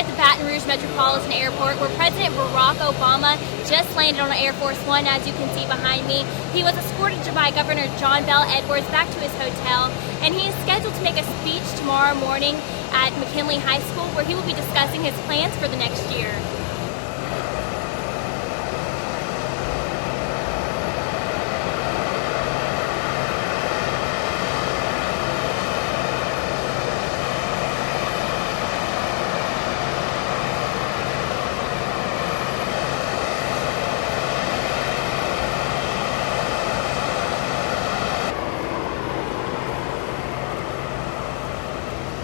at the Baton Rouge Metropolitan Airport where President Barack Obama just landed on Air Force One, as you can see behind me. He was escorted by Governor John Bel Edwards back to his hotel, and he is scheduled to make a speech tomorrow morning at McKinley High School where he will be discussing his plans for the next year.